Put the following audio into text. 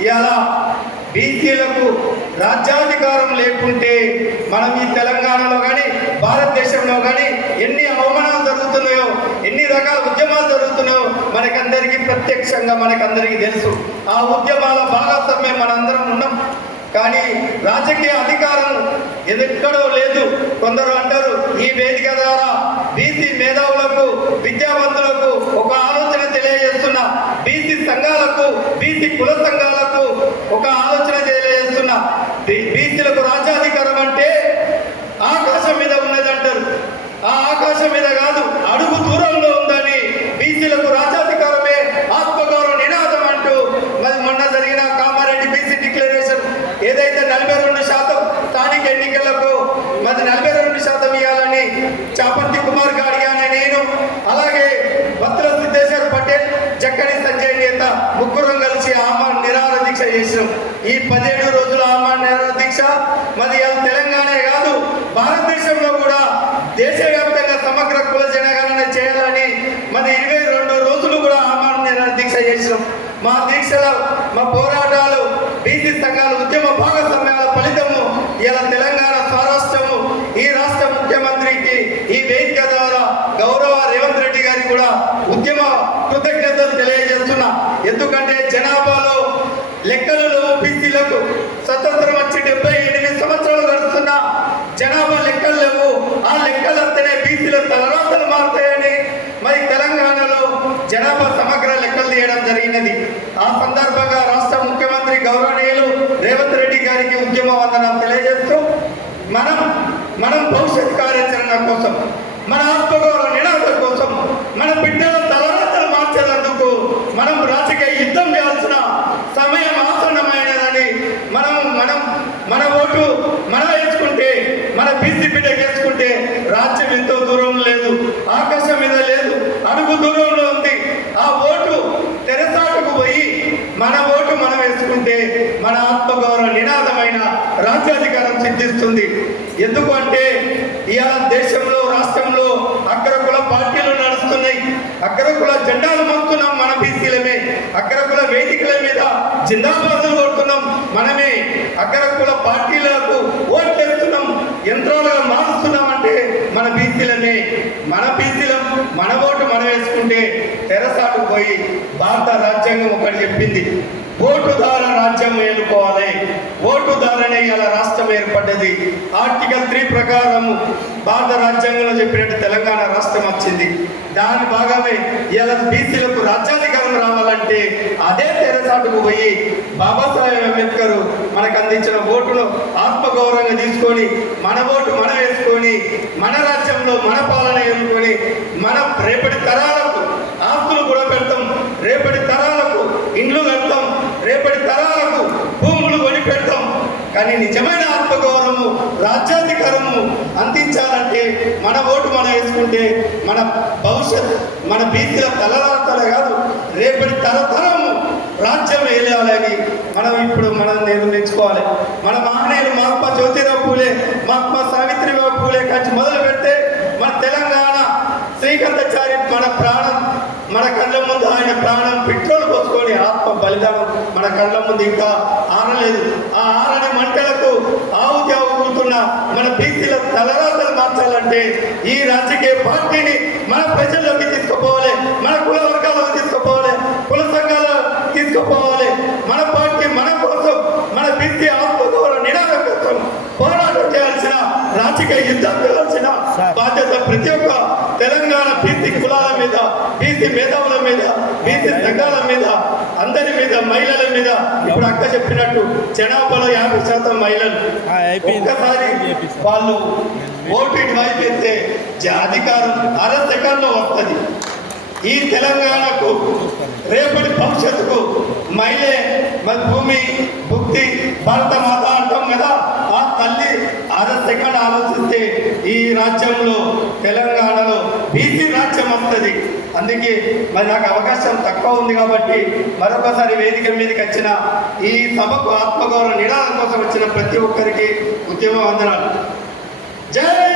ఇలా బీసీలకు రాజ్యాధికారం లేకుంటే మనం ఈ తెలంగాణలో కానీ భారతదేశంలో కానీ ఎన్ని అవమానాలు జరుగుతున్నాయో ఎన్ని రకాల ఉద్యమాలు జరుగుతున్నాయో మనకందరికీ ప్రత్యక్షంగా మనకందరికీ తెలుసు. ఆ ఉద్యమాల భాగస్వామ్యం మనందరం ఉన్నాం. కానీ రాజకీయ అధికారం ఎక్కడో లేదు. కొందరు అంటారు ఈ వేదిక ద్వారా బీసీ మేధావులకు విద్యావంతులకు ఒక బీసీ సంఘాలకు బీసీ కుల సంఘాలకు ఒక ఆలోచన తెలియజేస్తున్నా బీసీలకు రాజ్యాధికారం అంటే ఆకాశం మీద ఉన్నదంటారు. ఆ ఆకాశం మీద కాదు అడుగు దూరంలో ఉందని బీసీలకు రాజ్యాధికారమే ఆత్మగౌరవ నినాదం అంటూ మరి మొన్న జరిగిన కామారెడ్డి బీసీ డిక్లరేషన్ ఏదైతే నలభై రెండు శాతం స్థానిక ఎన్నికలకు మరి నలభై రెండు శాతం ఇవ్వాలని చాపర్తి కుమార్ గారి ఈ పదిహేడు రోజుల ఆమరణ దీక్ష మరి తెలంగాణే కాదు భారతదేశంలో కూడా దేశవ్యాప్తంగా సమగ్ర కుల జనగణన చేయాలని మరి ఇరవై రెండు రోజులు కూడా ఆమరణ దీక్ష చేసినాం. మా దీక్షలో మా పోరాటాలు బీసీ సంఘాల ఉద్యమ భాగస్వామ్యాల ఫలితము ఇలా తెలంగాణ స్వరాష్ట్రము ఈ రాష్ట్ర ముఖ్యమంత్రికి ఈ వేదిక ద్వారా గౌరవ రేవంత్ రెడ్డి గారి కూడా ఉద్యమ కృతజ్ఞతలు తెలియజేస్తున్నా. ఎందుకంటే జనాభాలో లెక్కలు స్వతంత్రం వచ్చి డెబ్బై ఎనిమిది సంవత్సరాలు నడుస్తున్న జనాభా లెక్కలు లేవు. ఆ లెక్కలు వస్తేనే బీసీల తలరాతలు మారుతాయని మరి తెలంగాణలో జనాభా సమగ్ర లెక్కలు తీయడం జరిగినది. ఆ సందర్భంగా రాష్ట్ర ముఖ్యమంత్రి గౌరవనీయులు రేవంత్ రెడ్డి గారికి ఉద్యమ వందనం తెలియజేస్తూ మనం మనం భవిష్యత్ కార్యాచరణ కోసం మన ఆత్మ నినాదం కోసం మన బిడ్డల తలరాతలు మార్చేందుకు మనం రాజకీయ యుద్ధం చేయాల్సిన సమయం ఆసన్నమైనదని మనం మనం మన ఓటు మనం వేసుకుంటే మన బీసీ బిడ్డ వేసుకుంటే రాజ్యం ఎంతో దూరం లేదు ఆకాశం మీద లేదు అడుగు దూరంలో ఉంది ఆ ఓటు తెరసాటుకు పోయి మన ఓటు మనం వేసుకుంటే మన ఆత్మగౌరవ నినాదమైన రాజ్యాధికారం సిద్ధిస్తుంది. ఎందుకు అంటే ఇవాళ దేశంలో రాష్ట్రంలో అగ్రకుల పార్టీలు నడుస్తున్నాయి. అగ్రకుల జెండాలు మొత్తున్నాం మన బీసీలమే అగ్రకుల వేదికల మీద జిందాబాదులు కొడుతున్నాం మనమే. అగ్రకుల పార్టీలకు ఓట్లేస్తున్నాం యంత్రాలుగా మారుస్తున్నాం అంటే మన బీసీలమే మన బీసీలం మన ఓటు మనం వేసుకుంటే తెరసాటు పోయి భారత రాజ్యాంగం ఒకటి చెప్పింది. ఓటు ద్వారా రాజ్యం ఏలుకోవాలి. ఓటు ద్వారానే ఇలా రాష్ట్రం ఏర్పడ్డది. ఆర్టికల్ త్రీ ప్రకారం భారత రాజ్యాంగంలో చెప్పినట్టు తెలంగాణ రాష్ట్రం వచ్చింది. దాని భాగమే ఇలా బీసీలకు రాజ్యాధికారం రావాలంటే అదే తెరసాటుకు పోయి బాబాసాహెబ్ అంబేద్కర్ మనకు అందించిన ఓటును గౌరవంగా తీసుకొని మన ఓటు మనం వేసుకొని మన రాజ్యంలో మన పాలన ఎన్నుకొని మనం రేపటి తరాలకు ఆస్తులు కూడా పెడతాం. రేపటి తరాలకు ఇండ్లు కడతాం. రేపటి తరాలకు భూములు కొని పెడతాం. కానీ నిజమైన ఆత్మగౌరవము రాజ్యాధికారము అందించాలంటే మన ఓటు మనం వేసుకుంటే మన భవిష్యత్ మన బీసీల తలరాతలే కాదు రేపటి తరతరము రాజ్యం వేయాలని మనం ఇప్పుడు మనం నిర్ణయించుకోవాలి మన మహనీయులు జ్యోతిరావు పూలే మహాత్మా సావిత్రిబాయి పూలే కంచి మొదలు పెడితే మన తెలంగాణ శ్రీకంఠచారి మన ప్రాణం మన కళ్ళ ముందు ఆయన ప్రాణం పెట్రోల్ పోసుకొని ఆత్మ బలిదానం మన కళ్ళ ముందు ఇంకా ఆనలేదు. ఆ ఆనని మంటలకు ఆవుతి అవుతున్న మన బీసీల తలరాతలు మార్చాలంటే ఈ రాజకీయ పార్టీని మన ప్రజల్లోకి తీసుకుపోవాలి మన కుల వర్గాల్లోకి తీసుకుపోవాలి కుల సంఘాలు తీసుకుపోవాలి మన పార్టీ మన కోసం మన బీసీ ఆత్మగౌరవ నినాదం కోసం పోరాటం చేయాల్సిన రాజకీయ యుద్ధం చేయాల్సిన బాధ్యత ప్రతి ఒక్క తెలంగాణ బీసీ కులాల మీద బీసీ మేధావుల మీద బీసీ సంఘాల మీద అందరి మీద మహిళల మీద ఇప్పుడు అక్క చెప్పినట్టు జనాభాలో యాభై శాతం మహిళలు. ఒక్కసారి వాళ్ళు ఓటు ఇటువైపు అధికారం అర సెకండ్లో వస్తుంది. ఈ తెలంగాణకు రేపటి భవిష్యత్తుకు మహిళే మన భూమి భుక్తి భారత మాత అంటాం కదా ఆ తల్లి అర సెకండ్ ఆలోచిస్తే ఈ రాజ్యంలో తెలంగాణలో బీసీ ఉంది అందుకే మరి నాకు అవకాశం తక్కువ ఉంది కాబట్టి మరొకసారి వేదిక మీదకి వచ్చిన ఈ సభకు ఆత్మగౌరవ నినాదం కోసం వచ్చిన ప్రతి ఒక్కరికి ఉద్యమ వందనాలు. జై